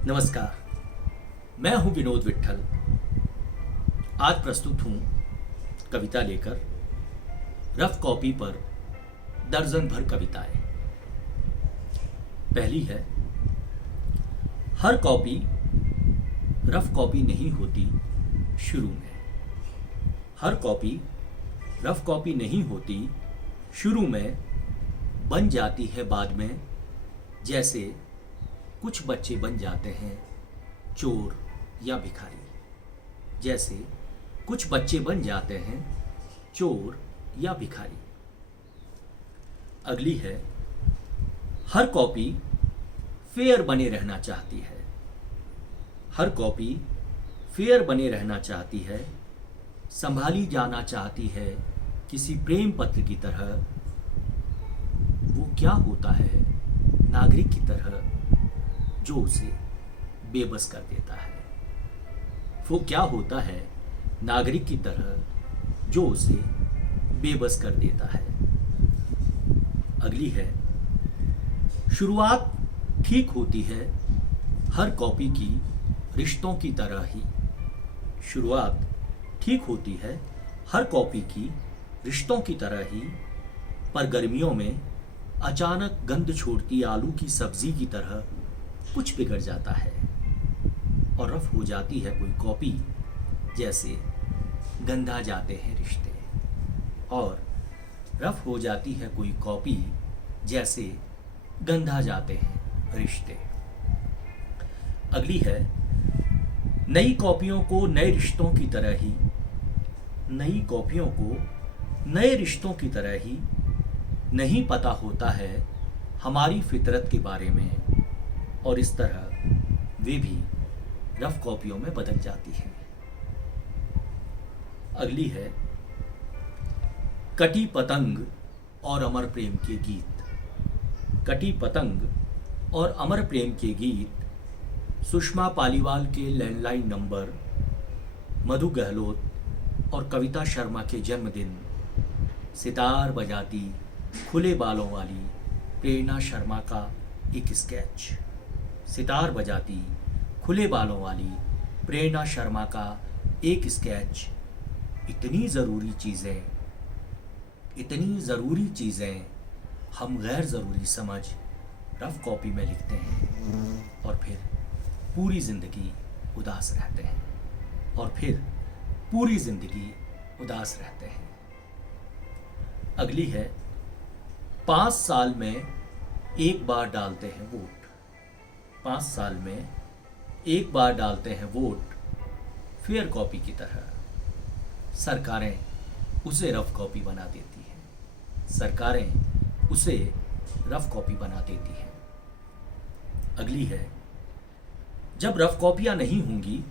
नमस्कार। मैं हूं विनोद विट्ठल। आज प्रस्तुत हूं कविता लेकर। रफ कॉपी पर दर्जन भर कविताएं। पहली है, हर कॉपी रफ कॉपी नहीं होती शुरू में। हर कॉपी रफ कॉपी नहीं होती शुरू में, बन जाती है बाद में। जैसे कुछ बच्चे बन जाते हैं चोर या भिखारी। जैसे कुछ बच्चे बन जाते हैं चोर या भिखारी। अगली है, हर कॉपी फेयर बने रहना चाहती है। हर कॉपी फेयर बने रहना चाहती है, संभाली जाना चाहती है किसी प्रेम पत्र की तरह। वो क्या होता है नागरिक की तरह जो उसे बेबस कर देता है। वो क्या होता है नागरिक की तरह जो उसे बेबस कर देता है। अगली है, शुरुआत ठीक होती है हर कॉपी की रिश्तों की तरह ही। शुरुआत ठीक होती है हर कॉपी की रिश्तों की तरह ही, पर गर्मियों में अचानक गंध छोड़ती आलू की सब्जी की तरह कुछ बिगड़ जाता है और रफ हो जाती है कोई कॉपी। जैसे गंधा जाते हैं रिश्ते, और रफ हो जाती है कोई कॉपी जैसे गंधा जाते हैं रिश्ते। अगली है, नई कॉपियों को नए रिश्तों की तरह ही। नई कॉपियों को नए रिश्तों की तरह ही नहीं पता होता है हमारी फितरत के बारे में, और इस तरह वे भी रफ कॉपियों में बदल जाती हैं। अगली है, कटी पतंग और अमर प्रेम के गीत। कटी पतंग और अमर प्रेम के गीत, सुषमा पालीवाल के लैंडलाइन नंबर, मधु गहलोत और कविता शर्मा के जन्मदिन, सितार बजाती खुले बालों वाली प्रेरणा शर्मा का एक स्केच। सितार बजाती खुले बालों वाली प्रेरणा शर्मा का एक स्केच। इतनी ज़रूरी चीज़ें हम गैर ज़रूरी समझ रफ कॉपी में लिखते हैं, और फिर पूरी ज़िंदगी उदास रहते हैं। और फिर पूरी ज़िंदगी उदास रहते हैं। अगली है, 5 साल में एक बार डालते हैं वोट। 5 साल में एक बार डालते हैं वोट, फेयर कॉपी की तरह। सरकारें उसे रफ कॉपी बना देती हैं। सरकारें उसे रफ कॉपी बना देती हैं। अगली है, जब रफ कॉपियां नहीं होंगी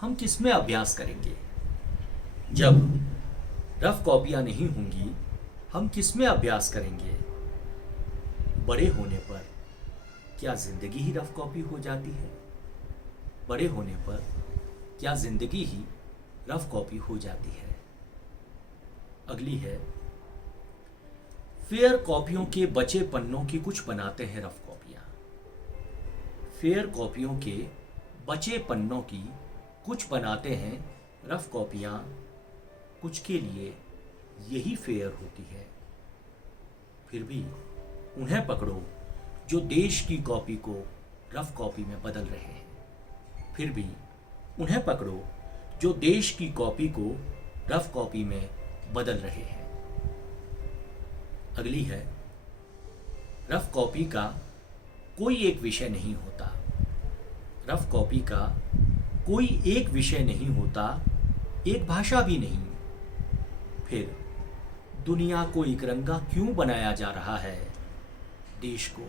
हम किस में अभ्यास करेंगे। जब रफ कॉपियां नहीं होंगी हम किस में अभ्यास करेंगे। बड़े होने पर क्या जिंदगी ही रफ कॉपी हो जाती है। बड़े होने पर क्या जिंदगी ही रफ कॉपी हो जाती है। अगली है, फेयर कॉपियों के बचे पन्नों की कुछ बनाते हैं रफ कॉपियां। फेयर कॉपियों के बचे पन्नों की कुछ बनाते हैं रफ कॉपियां। कुछ के लिए यही फेयर होती है। फिर भी उन्हें पकड़ो जो देश की कॉपी को रफ कॉपी में बदल रहे हैं। फिर भी उन्हें पकड़ो जो देश की कॉपी को रफ कॉपी में बदल रहे हैं। अगली है, रफ कॉपी का कोई एक विषय नहीं होता। रफ कॉपी का कोई एक विषय नहीं होता, एक भाषा भी नहीं। फिर दुनिया को इकरंगा क्यों बनाया जा रहा है। देश को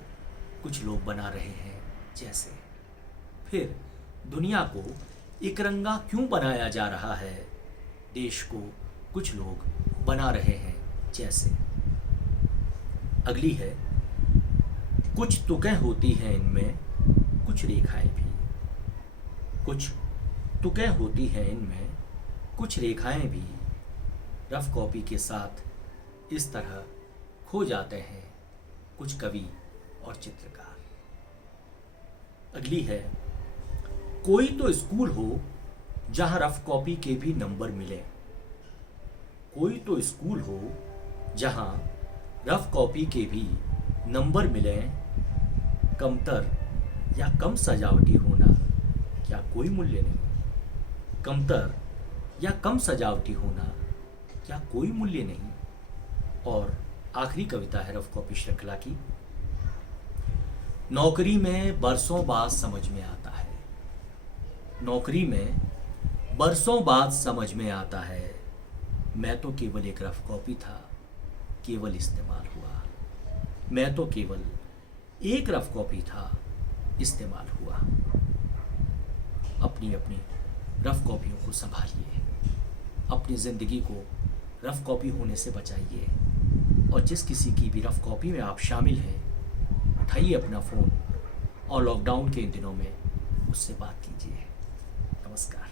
कुछ लोग बना रहे हैं जैसे। फिर दुनिया को इकरंगा क्यों बनाया जा रहा है। देश को कुछ लोग बना रहे हैं जैसे। अगली है, कुछ तुकें होती हैं इनमें, कुछ रेखाएं भी। कुछ तुकें होती हैं इनमें, कुछ रेखाएं भी। रफ कॉपी के साथ इस तरह खो जाते हैं कुछ कवि और चित्रकार। अगली है, कोई तो स्कूल हो जहां रफ कॉपी के भी नंबर मिले। कोई तो स्कूल हो जहां रफ कॉपी के भी नंबर मिले। कमतर या कम सजावटी होना क्या कोई मूल्य नहीं। कमतर या कम सजावटी होना क्या कोई मूल्य नहीं। और आखिरी कविता है रफ कॉपी श्रृंखला की। नौकरी में बरसों बाद समझ में आता है। नौकरी में बरसों बाद समझ में आता है, मैं तो केवल एक रफ कॉपी था, केवल इस्तेमाल हुआ। मैं तो केवल एक रफ कॉपी था, इस्तेमाल हुआ। अपनी अपनी रफ कॉपियों को संभालिए, अपनी ज़िंदगी को रफ कॉपी होने से बचाइए। और जिस किसी की भी रफ कॉपी में आप शामिल हैं, उठाइए अपना फ़ोन और लॉकडाउन के इन दिनों में उससे बात कीजिए। नमस्कार।